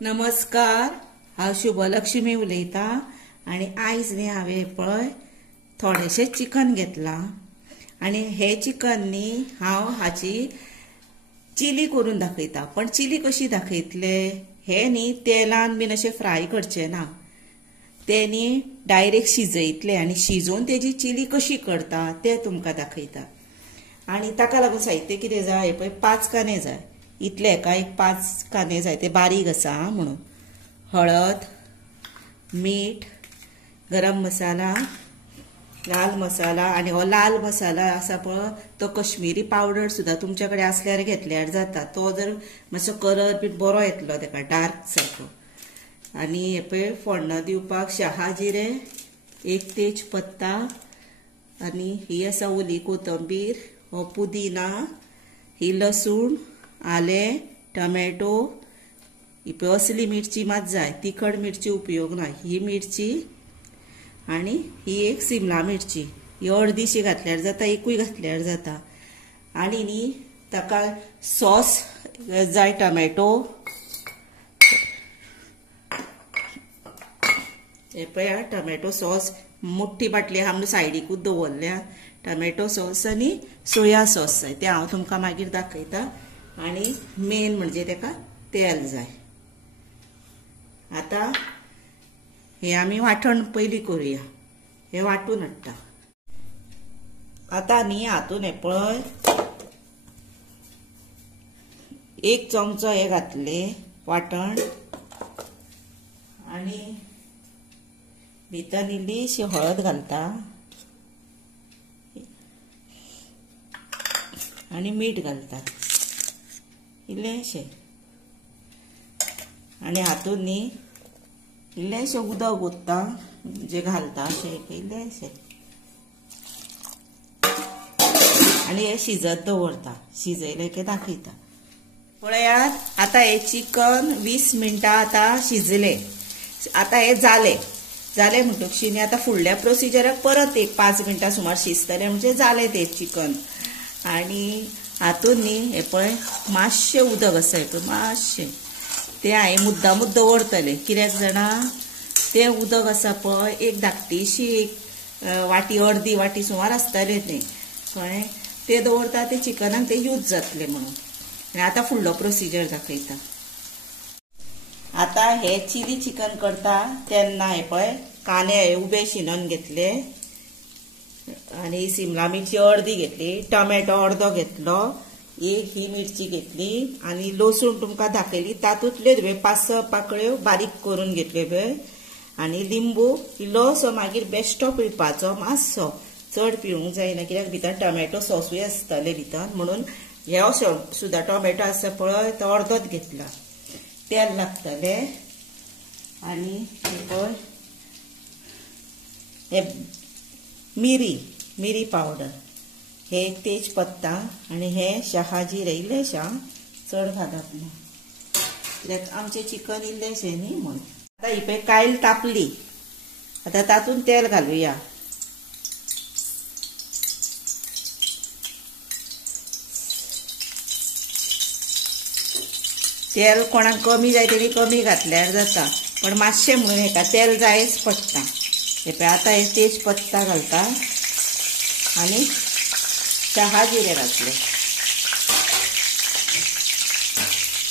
नमस्कार, हांव शुभलक्ष्मी उलयता आनी आयज न्ही हांवें पळय थोडेशें चिकन घेतलां आनी हे चिकन न्ही हांव हाची चिली करून दाखयता। पण चिली कशी दाखयतले हे न्ही तेलान बीन अशें फ्राय करचे ना, ते न्ही डायरेक्ट शिजयतले आनी शिजोवन तेजी चिली कशी करता ते तुमकां दाखयता। आनी ताका लागून साहित्य कितें जाय, हे पळय 5 कांदे जाय, इतले एका एक 5 कांदे जाय, ते बारीक आसा म्हणून। हळद, मीठ, गरम मसाला, लाल मसाला आनी हो लाल मसाला आसा पळय तो कश्मीरी पावडर सुद्दां तुमचे कडेन आसल्यार घेतल्यार जाता, तो जर मातसो कलर बी बरो येतलो ताका डार्क सारको। आनी हे पळय फोडणो दिवपाक शहा जिरे, 1 तेज पत्ता आनी ही आसा ओली कोथंबीर, हो पुदिना, ही लसूण, आले, टमॅटो, ही पळय असली मिरची मात जाय, तिखट मिरची उपयोग ना, ही मिरची आनी ही एक सिमला मिरची, ही अर्दीशी घातल्यार जाता, एकूय घातल्यार जाता। आनी न्ही ताका सॉस जाय, टमॅटो, हे पळय टमॅटो सॉस मोठी बाटली आहा म्हणून सायडीकूच दवरल्या, टमॅटो सॉस आनी सोया सॉस जाय, ते हांव तुमकां मागीर दाखयता। आनी मेन म्हणजे ताका तेल जाय। आता हे आमी वांटण पयलीं करुया, हे वांटून हाडटा। आता न्ही हातून हे पळय 1 चमचो हे घातले वांटण आनी भितर इल्लीशी हळद घालता आनी मीठ घालता इल्लेशें, आनी हातून न्ही इल्लेशें उदक ओतता, म्हणजे घालता अशें इल्लेशें, आनी हे शिजत दवरता, शिजयलें की दाखयता। पळयात आतां हे चिकन 20 मिनटां आतां शिजले, आतां हे जाले म्हणटकशी न्ही आतां फुडल्या प्रोसिजराक परत एक 5 मिनटां सुमार शिजतले, म्हणजे जालें तें चिकन। आनी हातून न्ही हे पळय मातशें उदक आसा हितून, मातशें ते हांवें मुद्दामूच दवरतले, कित्याक जाणा तें उदक आसा पळय एक धाकटीशी एक वाटी, अर्दी वाटी सुमार आसतलें तें कळ्ळें, तें दवरता ते चिकनाक ते यूज जातले म्हणून। आनी आतां फुडलो प्रोसिजर दाखयता। आता हे चिली चिकन करता तेन्ना हे पळय कांदे उबे शिनून घेतले आनी सिमला मिरची अर्दी घेतली, टमॅटो अर्दो घेतलो, एक ही मिरची घेतली आनी लसूण तुमकां दाखयली तातूंतल्यो 5-6 पाकळ्यो बारीक करून घेतल्यो पळय, आनी लिंबू इल्लोसो मागीर बेश्टो पिळपाचो, मातसो चड पिळूंक जायना कित्याक भितर टमॅटो सॉसूय आसतले भितर, म्हणून हे सुद्दां टमॅटो आसा पळय तो अर्दोच घेतला। तेल लागतले आनी हे पळय हे मिरी पावडर, हे 1 तेज पत्ता आनी हे शहा जिरे इल्लेशें, चड घालप ना कित्याक आमचें चिकन इल्लेशें न्ही म्हणून। आतां ही पळय कायल तापली, आतां तातूंत तेल घालुया, तेल कोणाक कमी जाय तेणी कमी घातल्यार जाता, पण मातशें म्हणून हेका तेल जायच पडटा। हे पळय आतां हे तेज पत्ता घालता आनी शहा जिरे घातले,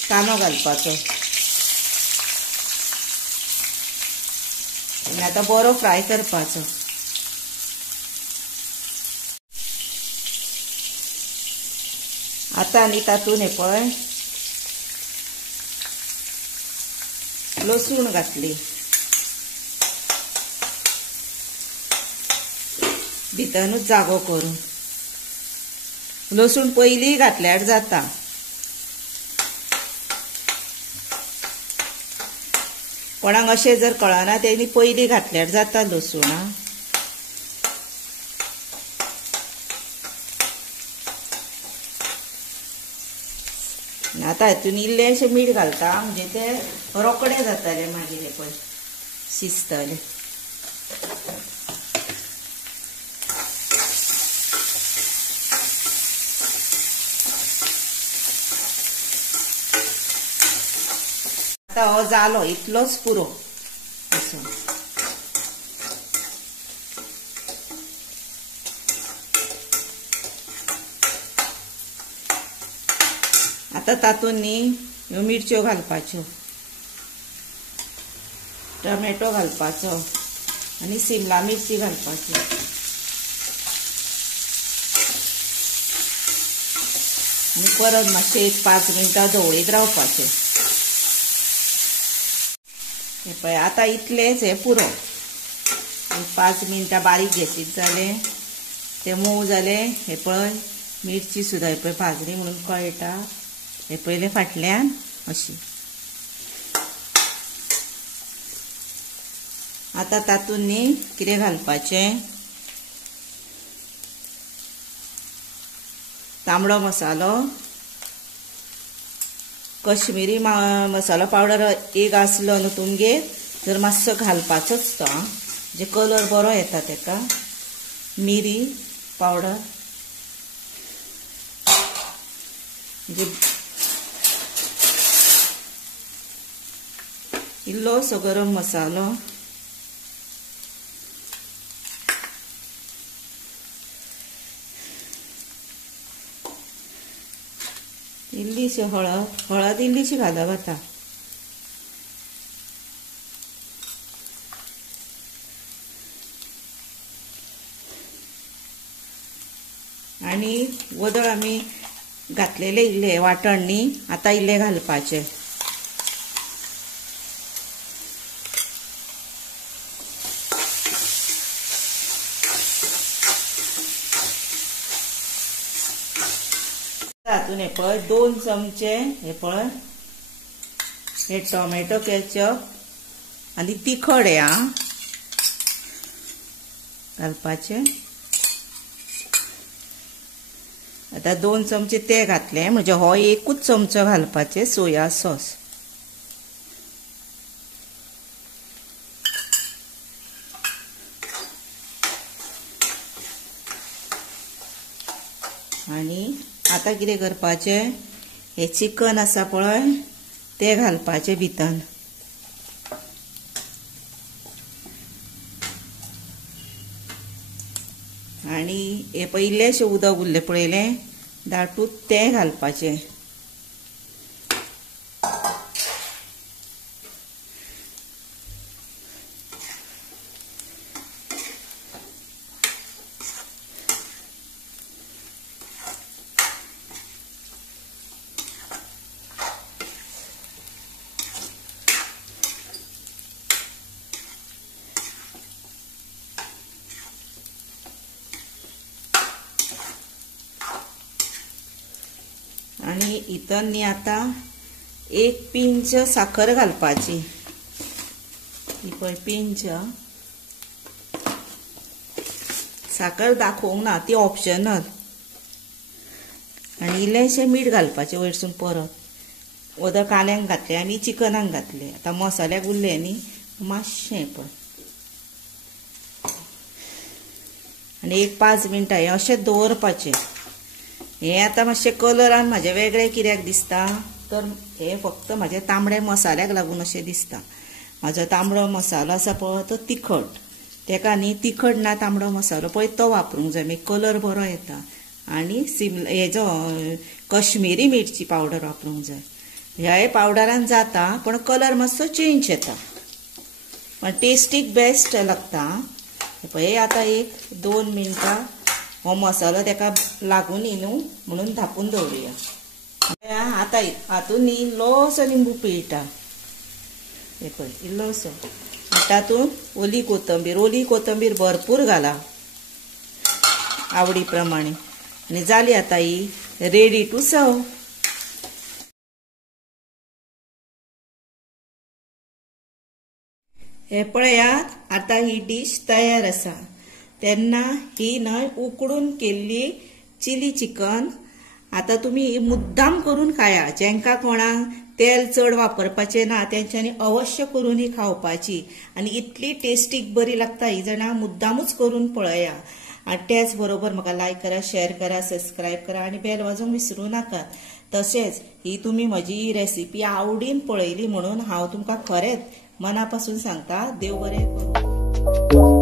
कांदो घालपाचो आनी आतां बरो फ्राय करपाचो। आतां न्ही तातूंत हे पळय लसूण घातली, भितरूच जागो करून, लसूण पयलीं घातल्यार जाता, कोणाक अशें जर कळना तेणी पयलीं घातल्यार जाता लसूण। आतां हितून इल्लेशें मीठ घालता, म्हणजे ते रोकडे जातले मागीर हे पळय शिजतले। आता हो जालो इतलोच पुरो असो. आता तातून ह्यो मिरच्यो घालपाच्यो, टोमॅटो घालपाचो आणि शिमला मिरची घालपाची. आणि परत मातशें एक 5 मिनटां धवळीत रावपाचें. हे पळय आता इतलेच हे पुरो. 5 मिनटां बारीक घेतलीत जाले ते मोव जाले. हे पळय मिरची सुद्दां हे पळय भाजली म्हणून कळटा. हे पयले फाटल्यान अशी. आता तातून कितें घालपाचें, तांबडो मसालो, कश्मीरी मसालो पावडर एक आसलो न्हू तुमगेर तर मातसो घालपाचोच तो, जे कलर बरो येता तेका. मिरी पावडर म्हणजे इल्लोसो गरम मसालो, इल्लीशी हळद इल्लीशी घालप आता. आणि वदळ आमी घातलेले इल्ले वाटण न्ही, आता इल्ले घालपाचे. तातून हे पळय 2 चमचे हे पळय हे टोमॅटो केचप आणि तिखट हे घालपाचे. आता 2 चमचे ते घातले म्हणजे हो एकूच चमचो घालपाचे सोया सॉस. आणि आता कितें करपाचें, हे चिकन आसा पळय ते घालपाचे भितर. आणि हे पयलेशें उदक उरलें पळयलें दाटूत ते घालपाचे. आणि इतन न्ही आता 1 पिंच साखर घालपाची. ही पळय पिंच साखर दाखोवंक ना, ती ऑप्शनल. आणि इल्लेशें मीठ घालपाचें वयरसून परत. वदळ कांद्यांक घातले आनी चिकनाक घातले. आता मसाल्याक उरले न्ही मातशें पळय. आणि 1-5 मिनटां हे अशें दवरपाचें. हे आता मातशें कलरान म्हाजे वेगळे कित्याक दिसता तर हे फक्त म्हाजे तांबडे मसाल्याक लागून अशें दिसता. म्हाजो तांबडो मसालो आसा पळय तो तिखट, तेका न्ही तिखट ना तांबडो मसालो पळय तो वापरूंक जाय, मागीर कलर बरो येता. आणि हेजो कश्मीरी मिरची पावडर वापरूंक जाय. ह्या पावडरान जाता पण कलर मातसो चेंज येता, पण टेस्टीक बेस्ट लागता. पळय आता 1-2 मिनटां हो मसालो तेका लागून न्हू म्हणून धापून दवरुया. आता हातून न्ही इल्लोसो लिंबू पिळटा. हे पळय इल्लोसो. तातून ओली कोथंबीर भरपूर घाला आवडी प्रमाणे. आणि जाली आता ही रेडी टू सर्व. हे पळयात आता ही डिश तयार आसा. तेन्ना ही न्हय उकडून केल्ली चिली चिकन आता तुमी मुद्दाम करून खाया. जेंका कोणाक तेल चड वापरपाचें ना तेंच्यांनी अवश्य करून ही खावपाची. आणि इतली टेस्टीक बरी लागता ही जाणा मुद्दामूच करून पळया. आणि त्याच बरोबर म्हाका लायक करा, शेअर करा, सबस्क्राईब करा आणि बेल वाजोवंक विसरू नाकात. तशेंच ही तुम्ही म्हजी रेसिपी आवडीन पळयली म्हणून हांव तुमकां खरेंच मनापासून सांगता, देव बरें करूं.